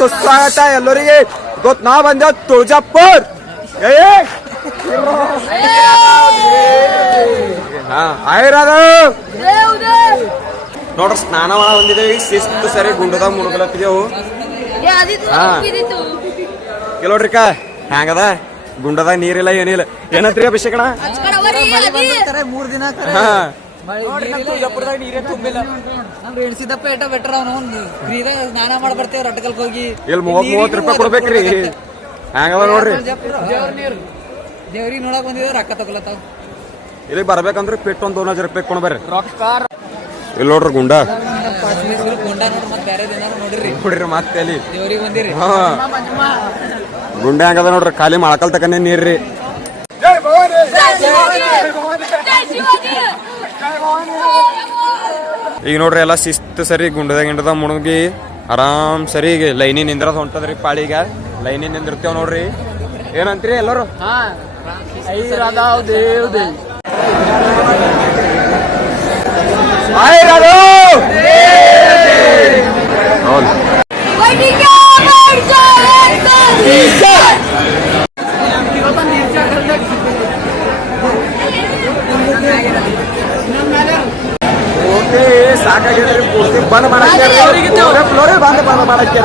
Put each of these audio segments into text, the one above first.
ಸುಸ್ವಾಗತ ಎಲ್ಲರಿಗೆ. ಇವತ್ತು ನಾ ಬಂದ ತುಳಜಾಪುರ್. ನೋಡ್ರಿ ಸ್ನಾನ ಮಾಡ ಬಂದಿದ್ದೇವೆ. ಶಿಸ್ತು ಸರಿ ಗುಂಡದಾಗ ಮುಳುಗಲತ್ತಿದೆವು. ಕೆಲೋಡ್ರಿಕ ಹ್ಯಾಂಗದ ಗುಂಡದಾಗ ನೀರಿಲ್ಲ ಏನಿಲ್ಲ. ಏನಂತ್ರಿ ಅಭಿಷೇಕಣ? 3 ದಿನ ನೀರೇ ತುಂಬಿಲ್ಲ. ಎಣ್ಸಿದಪ್ಪ ಏಟ ಬೆಟ್ರ ಅವನು ಫ್ರೀದಾಗ ಸ್ನಾನ ಮಾಡಿ ಬರ್ತೇವೆ ರಟ್ಕಲ್ಕ್ ಹೋಗಿ. ಇಲ್ಲಿ 30 ರೂಪಾಯಿ ಕೊಡ್ಬೇಕ್ರಿ. ಹ್ಯಾಂಗದ ನೋಡ್ರಿ. ದೇವ್ರಿಗೆ ನೋಡಕ್ ಬಂದಿದ್ದ ರೊಕ್ಕ ತಗೊಳತಾವ. ಇಲ್ಲಿ ಬರ್ಬೇಕಂದ್ರೆ ಪೆಟ್ಟು ಒಂದು 2000 ರೂಪಾಯಿ ಕೊಡ್ ಬರ್ರಿ. ಇಲ್ಲಿ ನೋಡ್ರಿ ಗುಂಡ ಗುಂಡ ನೋಡ್ರಿ ಮತ್ತೆ ಬೇರೆ ದಿನ ನೋಡ್ರಿ ನೋಡ್ರಿ ಮತ್ತೆ ಅಲ್ಲಿ ದೇವ್ರಿಗೆ ಬಂದಿರಿ. ಗುಂಡ ಹಂಗದ ನೋಡ್ರಿ. ಖಾಲಿ ಮೊಳಕಲ್ ತಕನೇ ನೀರ್ರಿ. ಈಗ ನೋಡ್ರಿ ಎಲ್ಲ ಶಿಸ್ತು ಸರಿ ಗುಂಡದ ಮುಣಗಿ ಆರಾಮ್ ಸರಿ ಈಗ ಲೈನಿ ನಿಂದ್ರದ ಹೊಂಟದ್ರಿ. ಪಾಳಿಗ ಲೈನಿ ನಿಂದಿರ್ತೇವ ನೋಡ್ರಿ. ಏನಂತ್ರಿ ಎಲ್ಲರೂ? ಸಾಕಾಗಿದ್ರಿ ಪೂರ್ತಿ ಬಂದ್ ಮಾಡಕ್ಕೆ ಬಂದ್ ಮಾಡಕ್ಕೆ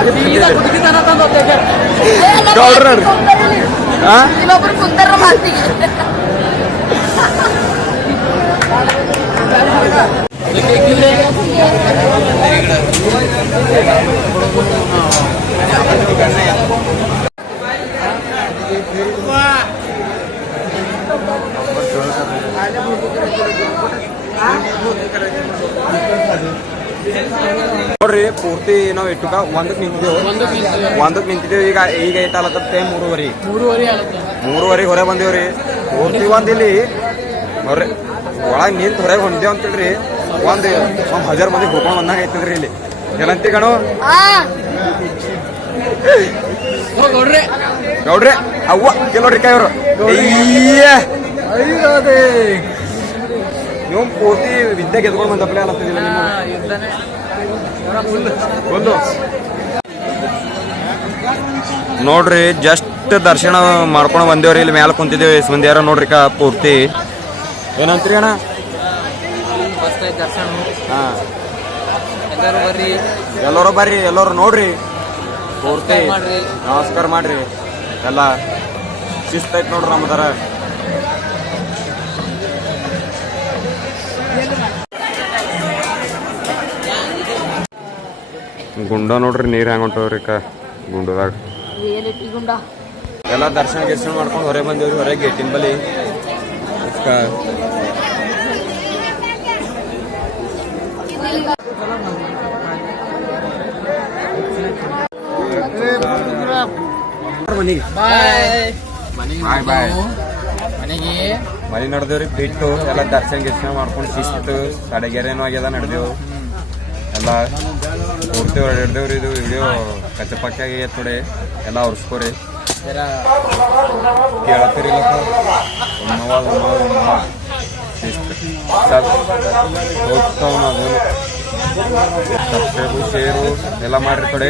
ನೋಡ್ರಿ. ಪೂರ್ತಿ ನಾವ್ ಇಟ್ಟುಕ ಒಂದಕ್ಕೆ ನಿಂತಿದ್ದೇವೆ. ಈಗ ಏಟಾಲತ್ತೆ 3:30 ಹೊರ ಬಂದೇವ್ರಿ. ಪೂರ್ತಿ ಇಲ್ಲಿ ನೋಡ್ರಿ ಒಳಗ್ ನಿಂತ ಹೊರಗೆ ಹೊಂದೇವ್ ಅಂತೇಳ್ರಿ. ಒಂದ್ 1000 ಮಂದಿ ಹುಡ್ಕೊಂಡ್ ಬಂದಂಗ ಐತದ್ರಿ ಇಲ್ಲಿ. ಏನಂತಿ ಕಣು? ನೋಡ್ರಿ ಅವ್ವ ಕೆಲೋಡ್ರಿ ಕೈ ಅವ್ರು ನೀವು ಪೂರ್ತಿ ವಿದ್ಯೆ ಗೆದ್ಕೊಂಡು ಬಂದಪ್ಲೇ ಅಲ್ಲತ್ತಿದಿಲ್ಲ ಒಂದು. ನೋಡ್ರಿ ಜಸ್ಟ್ ದರ್ಶನ ಮಾಡ್ಕೊಂಡು ಬಂದೇವ್ರಿ. ಇಲ್ಲಿ ಮ್ಯಾಲ ಕುಂತಿದ್ದೇವೆ. ಎಷ್ಟು ಮಂದಿ ಯಾರ ನೋಡ್ರಿ ಪೂರ್ತಿ. ಏನಂತ್ರಿ ಅಣ್ಣ? ಎಲ್ಲರೂ ಬರ್ರಿ ಎಲ್ಲರೂ ನೋಡ್ರಿ. ಪೂರ್ತಿ ನಮಸ್ಕಾರ ಮಾಡ್ರಿ. ಎಲ್ಲ ಶಿಸ್ತೈತ್ ನೋಡ್ರಿ ನಮ್ಮದಾರ. ಗುಂಡ ನೋಡ್ರಿ ನೀರ್ ಹೆಂಗ ಹೊಂಟವ್ರಿ ಗುಂಡದಾಗ. ಎಲ್ಲ ದರ್ಶನ ಮಾಡ್ಕೊಂಡು ಹೊರಗೆ ಬಂದೇವ್ರಿ. ಹೊರಗೆ ಗೇಟಿನ ಬಳಿ ಮನೆ ನಡೆದೇವ್ರಿ. ಬಿಟ್ಟು ಎಲ್ಲ ದರ್ಶನ ಮಾಡ್ಕೊಂಡು ಶಿಸ್ತು ಸಡಗೆರೇನು ಆಗ್ಯದ ನಡೆದೇವು. ಎಲ್ಲ ಪೂರ್ತಿ ಹೊರಡಿದ್ದೇವ್ರಿ. ಇದು ವಿಡಿಯೋ ಕಚ್ಚಪಕ್ಕಾಗಿ ತೊಡೆ ಎಲ್ಲ ಅವ್ರಿಸ್ಕೋರಿ. ಕೇಳತ್ತಿರಿಲ್ಲಪ್ಪ ಶಿಸ್ತು ಹೋಗ್ತಾವ ನಾವು. ಸಬ್ಸ್ಕ್ರೈಬು ಶೇರು ಎಲ್ಲ ಮಾಡ್ರಿ ತೊಡೆ.